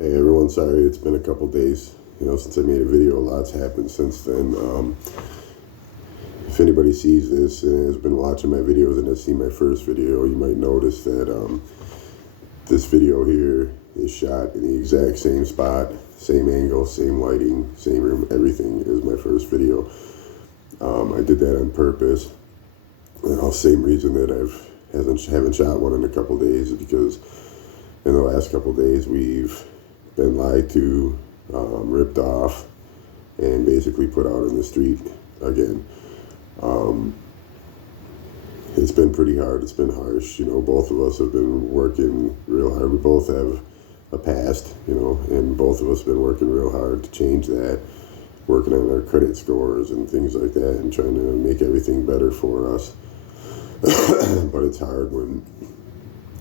Hey everyone, sorry it's been a couple days, since I made a video. A lot's happened since then. If anybody sees this and has been watching my videos and has seen my first video, you might notice that this video here is shot in the exact same spot, same angle, same lighting, same room, everything is my first video. I did that on purpose. And the same reason that haven't shot one in a couple days is because in the last couple days we've been lied to, ripped off, and basically put out in the street again. It's been pretty hard. It's been harsh. Both of us have been working real hard. We both have a past, and both of us have been working real hard to change that, working on our credit scores and things like that, and trying to make everything better for us. But it's hard when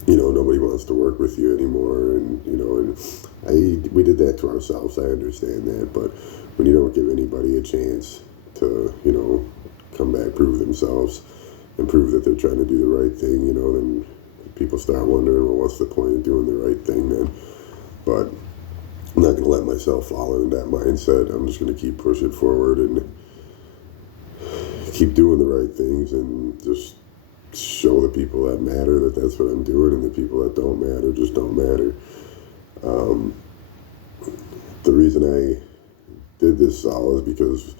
nobody wants to work with you anymore, and we did that to ourselves. I understand that, but when you don't give anybody a chance to come back, prove themselves, and prove that they're trying to do the right thing, then people start wondering, well, what's the point of doing the right thing then? But I'm not going to let myself fall into that mindset. I'm just going to keep pushing forward and keep doing the right things, and just show the people that matter that that's what I'm doing, and the people that don't matter just don't matter. The reason I did this all is because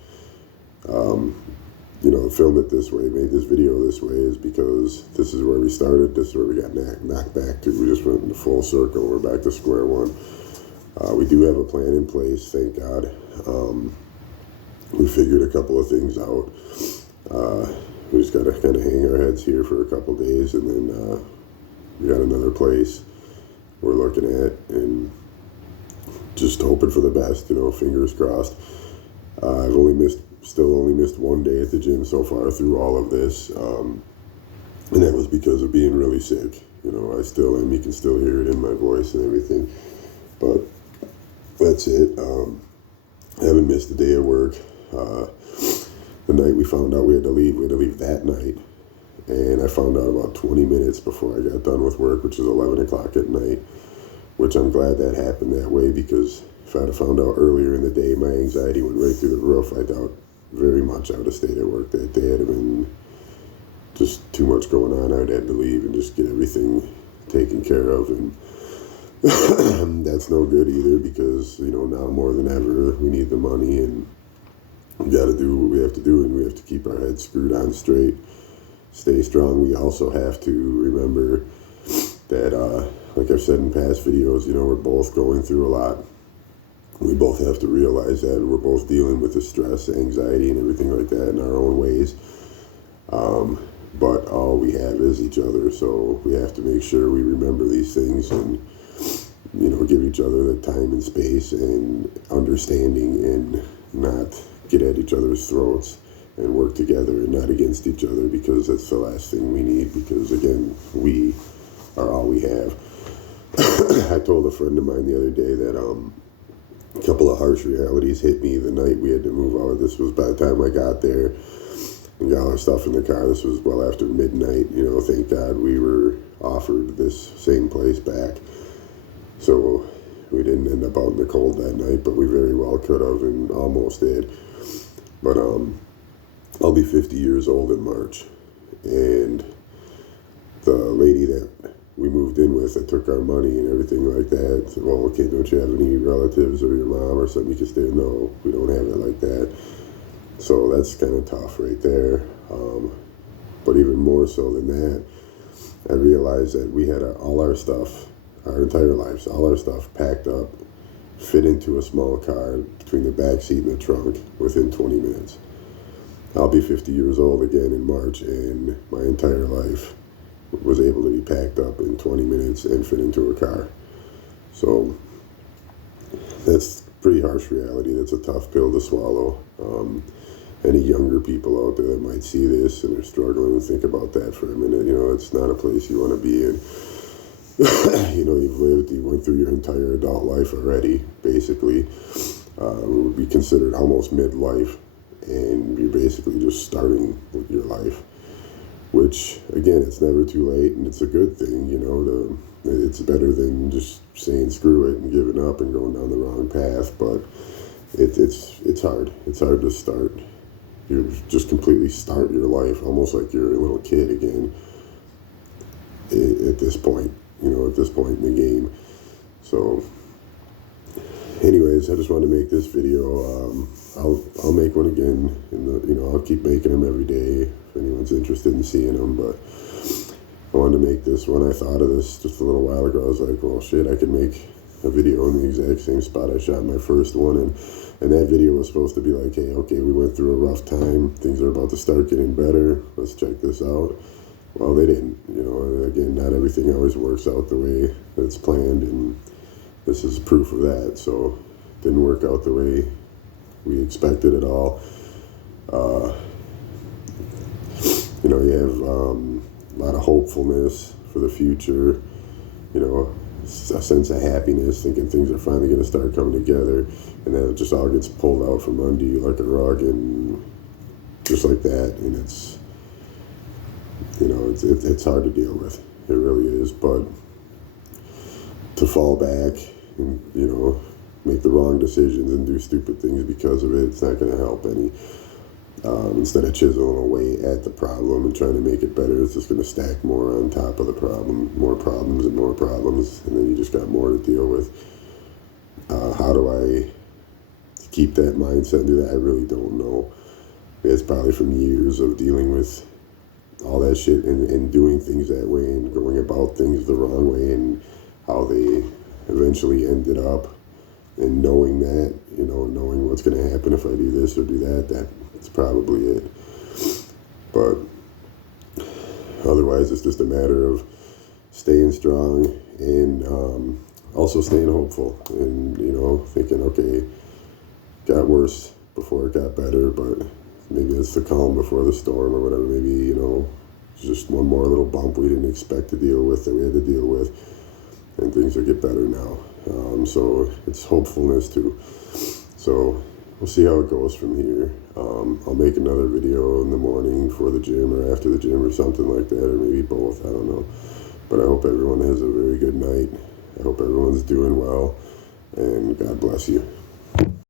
filmed it this way, made this video this way, is because this is where we started. This is where we got knocked back to. We just went in the full circle. We're back to square one. We do have a plan in place, thank God. We figured a couple of things out. We just got to kind of hang our heads here for a couple of days, and then we got another place we're looking at, and just hoping for the best, fingers crossed. I've still only missed one day at the gym so far through all of this, and that was because of being really sick. I still am. You can still hear it in my voice and everything, but that's it. I haven't missed a day of work. The night we found out we had to leave that night, and I found out about 20 minutes before I got done with work, which is 11 o'clock at night, which I'm glad that happened that way, because if I'd have found out earlier in the day, my anxiety went right through the roof. I doubt very much I would have stayed at work that day. It'd have been just too much going on. I'd had to leave and just get everything taken care of, and that's no good either, because, now more than ever, we need the money, and we got to do what we have to do, and we have to keep our heads screwed on straight, stay strong. We also have to remember that, like I've said in past videos, we're both going through a lot. We both have to realize that we're both dealing with the stress, anxiety, and everything like that in our own ways. But all we have is each other, so we have to make sure we remember these things, and give each other the time and space and understanding, and not get at each other's throats, and work together and not against each other, because that's the last thing we need, because again, we are all we have. I told a friend of mine the other day that a couple of harsh realities hit me the night we had to move out. This was by the time I got there and got all our stuff in the car. This was well after midnight. Thank God we were offered this same place back, so we didn't end up out in the cold that night, but we very well could have and almost did. But I'll be 50 years old in March, and the lady that we moved in with that took our money and everything like that said, well, okay, don't you have any relatives or your mom or something you can stay? No, we don't have it like that. So that's kind of tough right there. But even more so than that, I realized that we had all our stuff, our entire lives, all our stuff packed up, fit into a small car between the back seat and the trunk within 20 minutes. I'll be 50 years old again in March, and my entire life was able to be packed up in 20 minutes and fit into a car. So that's pretty harsh reality. That's a tough pill to swallow. Any younger people out there that might see this and are struggling, think about that for a minute. It's not a place you want to be in. You went through your entire adult life already, basically. It would be considered almost midlife, and you're basically just starting your life, which, again, it's never too late, and it's a good thing, to It's better than just saying screw it and giving up and going down the wrong path. But it's hard. It's hard to start. You just completely start your life almost like you're a little kid again. At this point, at this point in the game. So, anyways, I just wanted to make this video. I'll make one again, I'll keep making them every day if anyone's interested in seeing them. But I wanted to make this one. I thought of this just a little while ago. I was like, well, shit, I could make a video in the exact same spot I shot my first one, and that video was supposed to be like, hey, okay, we went through a rough time. Things are about to start getting better. Let's check this out. Well, they didn't, and again, not everything always works out the way that it's planned, and this is proof of that. So it didn't work out the way we expected at all. You have a lot of hopefulness for the future, a sense of happiness, thinking things are finally going to start coming together, and then it just all gets pulled out from under you like a rug, and just like that, and it's hard to deal with. It really is. But to fall back and make the wrong decisions and do stupid things because of it, it's not going to help any. Instead of chiseling away at the problem and trying to make it better, it's just going to stack more on top of the problem, more problems and more problems, and then you just got more to deal with. How do I keep that mindset and do that? I really don't know. It's probably from years of dealing with all that shit and doing things that way and going about things the wrong way, and how they eventually ended up, and knowing that, knowing what's going to happen if I do this or do that, that's probably it. But otherwise, it's just a matter of staying strong and also staying hopeful, and thinking, okay, got worse before it got better, but maybe it's the calm before the storm or whatever. Maybe, it's just one more little bump we didn't expect to deal with that we had to deal with, and things will get better now. So it's hopefulness too. So we'll see how it goes from here. I'll make another video in the morning before the gym or after the gym or something like that, or maybe both, I don't know. But I hope everyone has a very good night. I hope everyone's doing well, and God bless you.